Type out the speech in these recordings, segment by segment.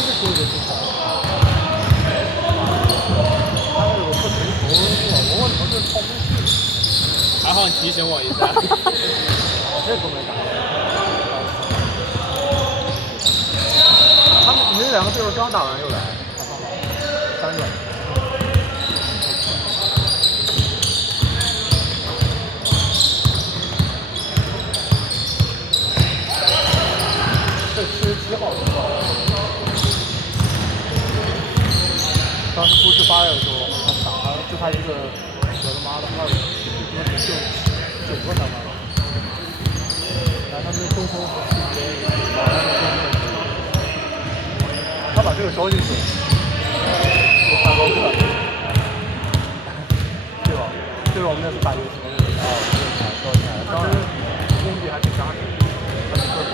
是说的是好。他那个不成熟，我怎么是超不去？还好你提醒我一下。这都没打。他们你们两个队友刚打完又来，3个。这77号的。当时不是8月的时候，他们打，就他一个，我的妈的，9个3分。然后他们中锋和他把这个招进去了，3高个，对吧？就是我们那次打游戏的那个招进来的，当时功底还挺扎实，他们特别。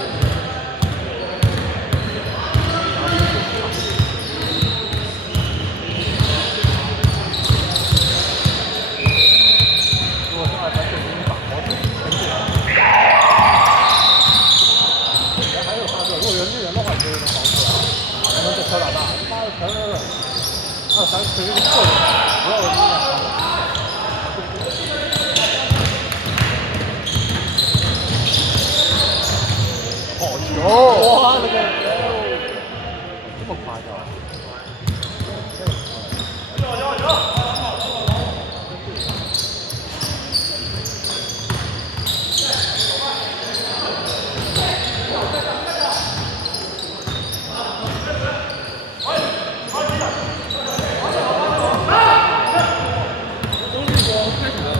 如果是2传4，给你打好几个。还有3个，如果人绿人的话，就能防出来。还能这小打大，他妈的全是2、3锤子破的，不要我这样。好球！哇，那个这么夸张？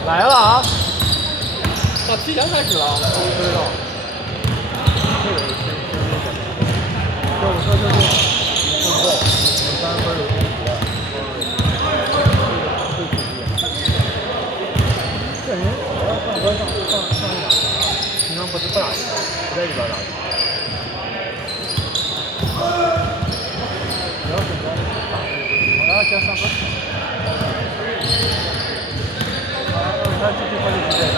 来了啊！提前开始了，不知道。这我说就是最后3分有同学，这人我要上一把，平常不是不打球，不在这边打球。你要是在打球，我要先上个场。他这地方就直接也是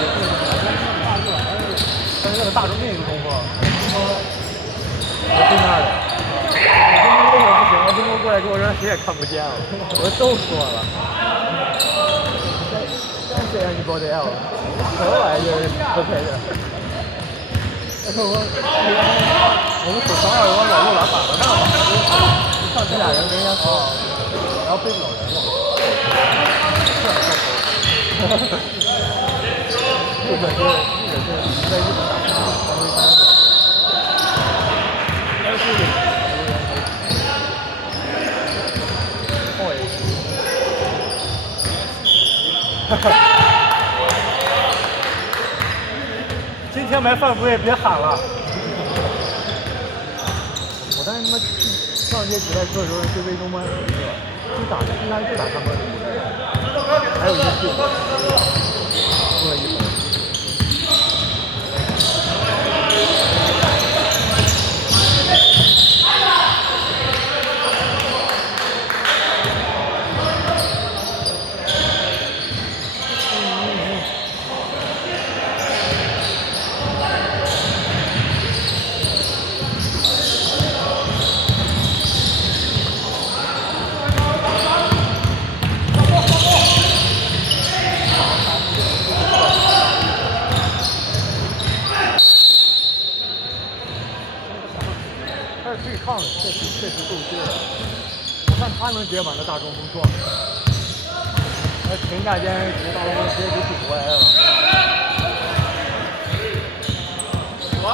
但是那个大中另一个中锋，我对面的，我中锋为什么不行？我中锋过来给我让谁也看不见了，我都说了。真是让你搞这样了，什么玩意儿不开的？我们手上有个老路篮板了，那上这俩人跟人家说，然后背不了人了。日本是在日本打球，但是后卫。今天买饭不也别喊了。我当时他妈上街比赛课的时候对魏东班就打他们还有一个进攻，输了1分。对抗确实够劲儿，我看他能直接把那大中锋撞，那停下间直接大中锋直接就顶过来了。什么？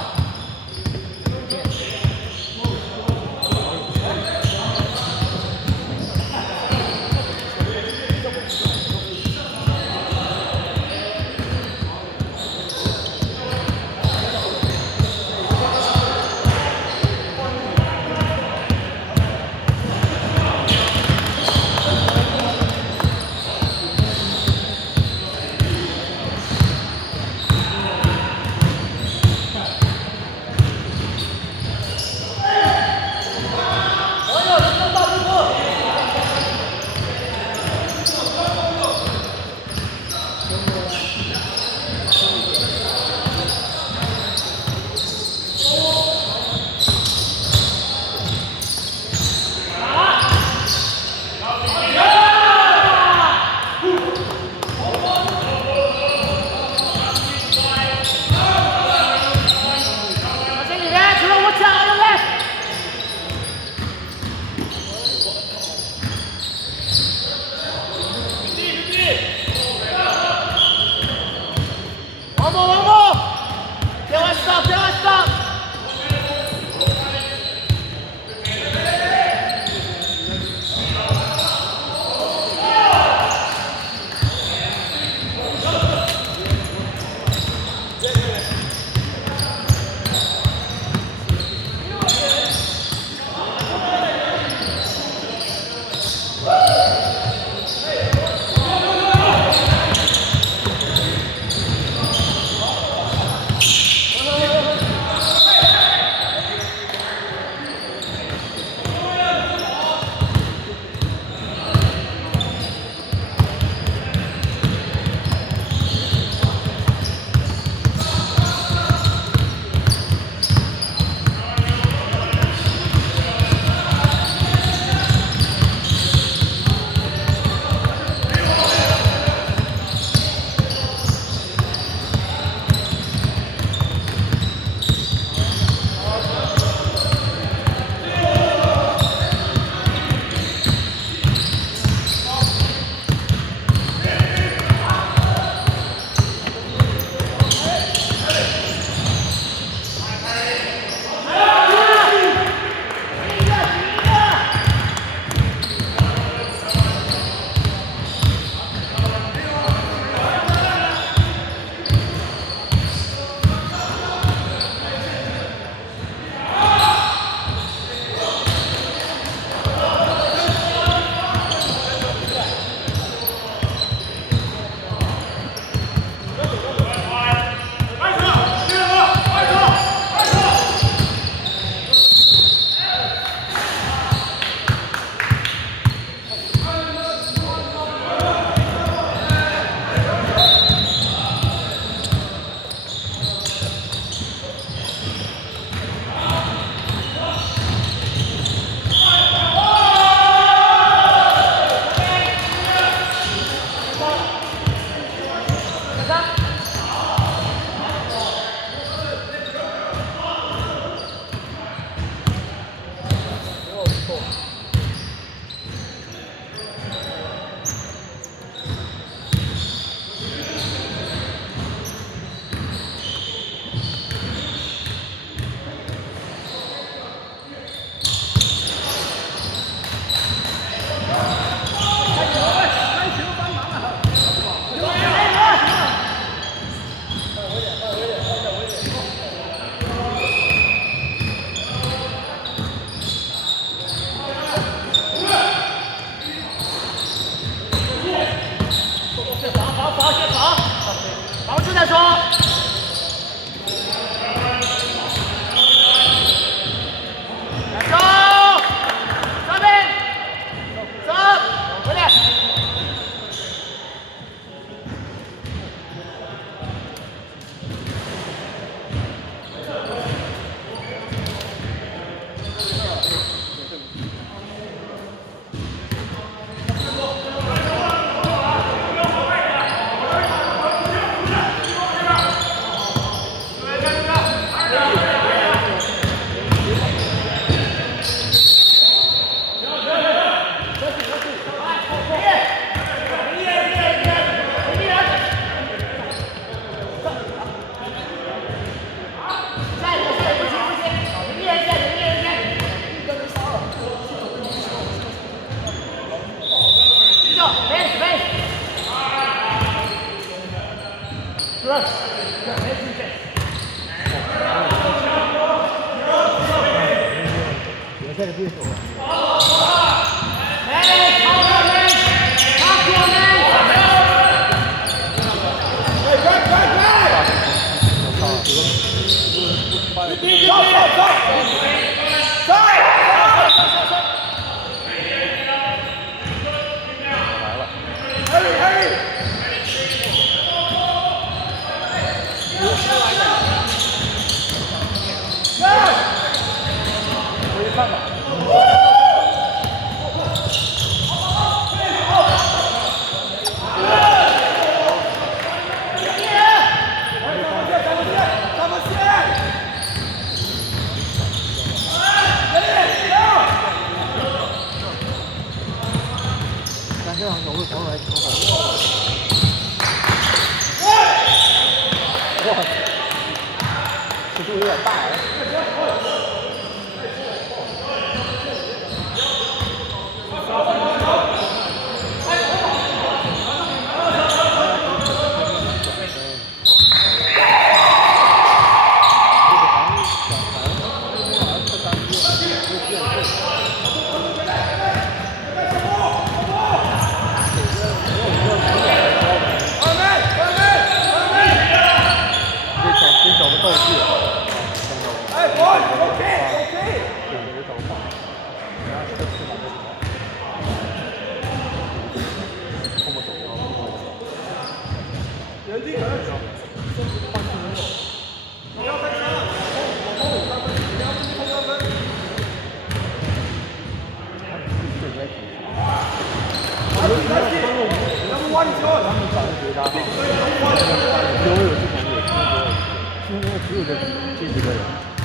联赛的对手。但这场球会防守还挺好的。哇，尺度有点大了。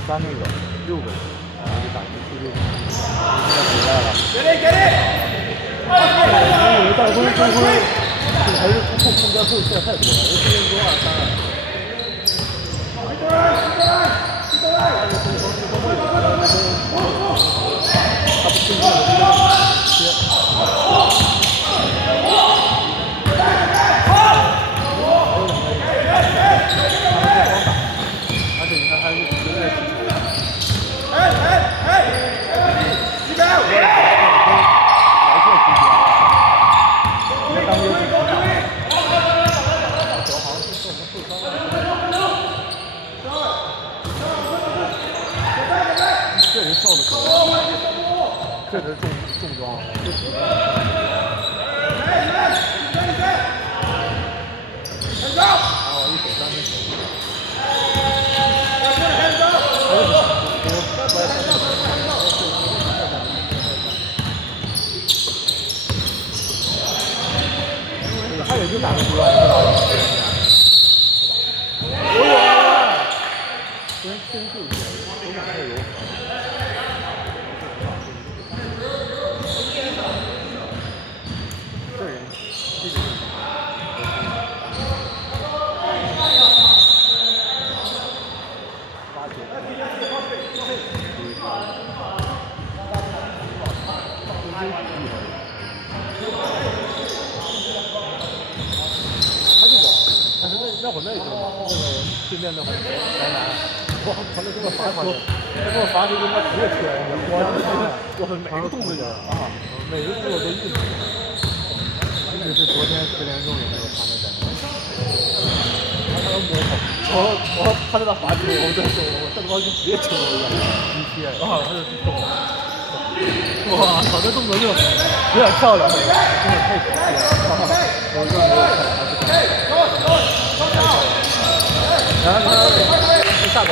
3那个6个人，然后就打进世界杯，现在回来了。有一大堆，还是突破空间会现在太多了，因为世界杯他不进攻的这个切。这人上的可这人重装，一手3分球。他也就打个2万，我有啊，真就有，我想太有。那种对面的很难。哇，他那给我发出，他给我发出跟他直接出来的，我每个动作啊，每个动作都硬。这是昨天10连中也没有他那感觉。我看到他发球，我在说，我这他妈就直接球了一样，机械啊，他就是动。哇，他这动作就有点漂亮，真的太机械了。我这没有看，还是然后他下边，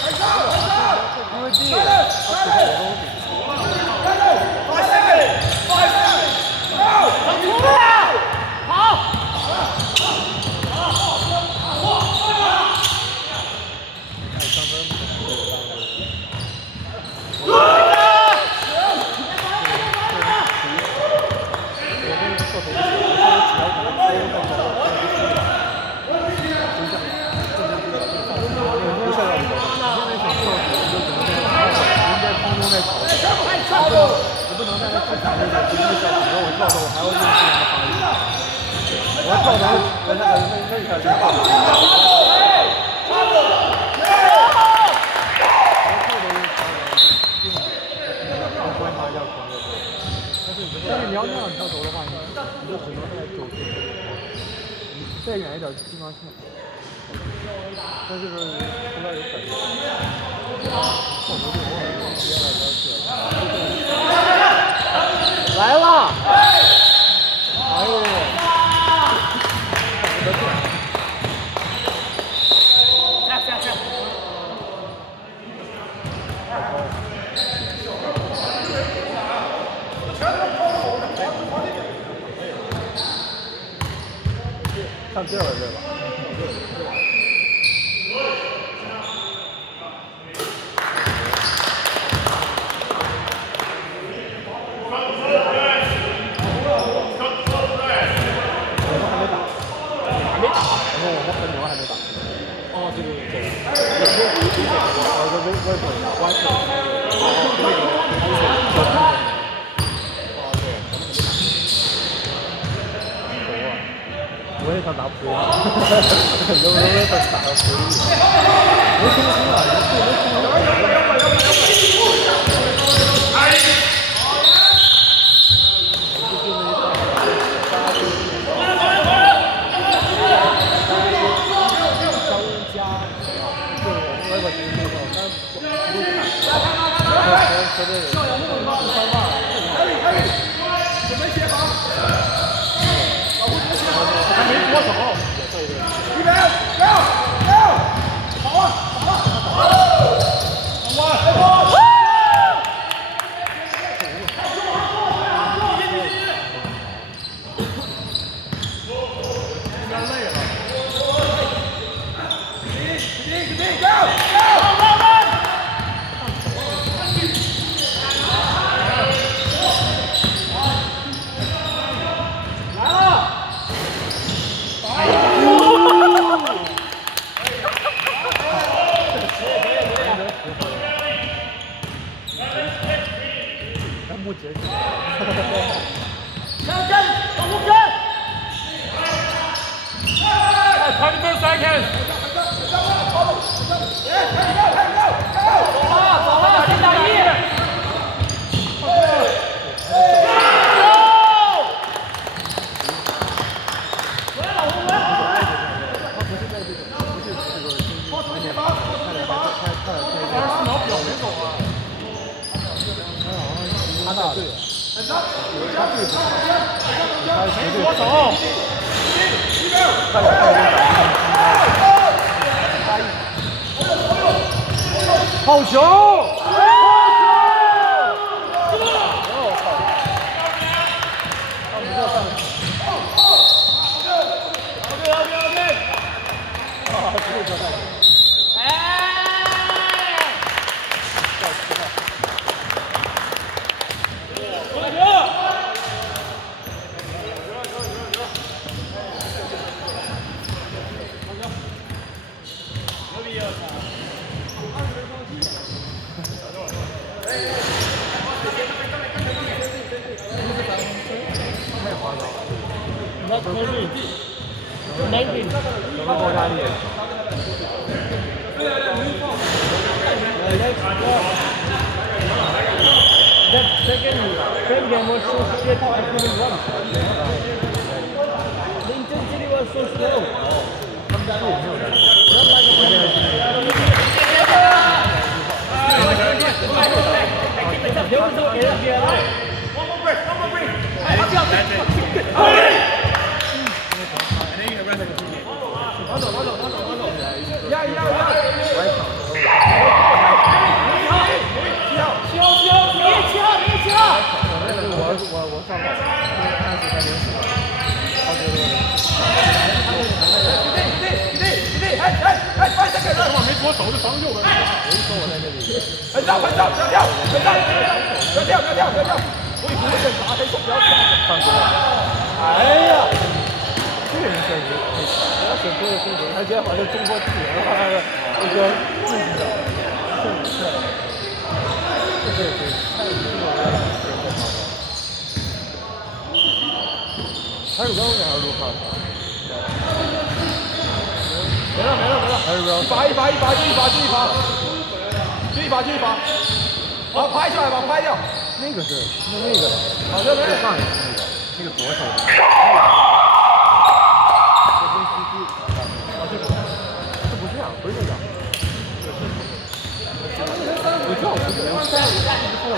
太高了，你要那样跳投的话，你就只能在9寸，你再远一点就经常跳。但是说除了有感觉，来了！哎呦！上这了对吧？我也想打普利，有没有打到普利？没听清啊，好球！怎么过意大利？That second game was so shit, I couldn't run. The intensity was so slow. There was no energy at all.我上班，看是在联系，好久没没左手就上右边。我一说我在这里，快跳！不要跳！我以为是打谁手不要跳。放歌。哎呀，这个人确实，不要选多的风格，他今天好像中国铁了，那个自己的，是，这个太这个。还有刚刚还是卢卡斯？没了。还是不要？一发，好，拍出来吧，拍掉。那个是那个，好，这边上一次那个左手的。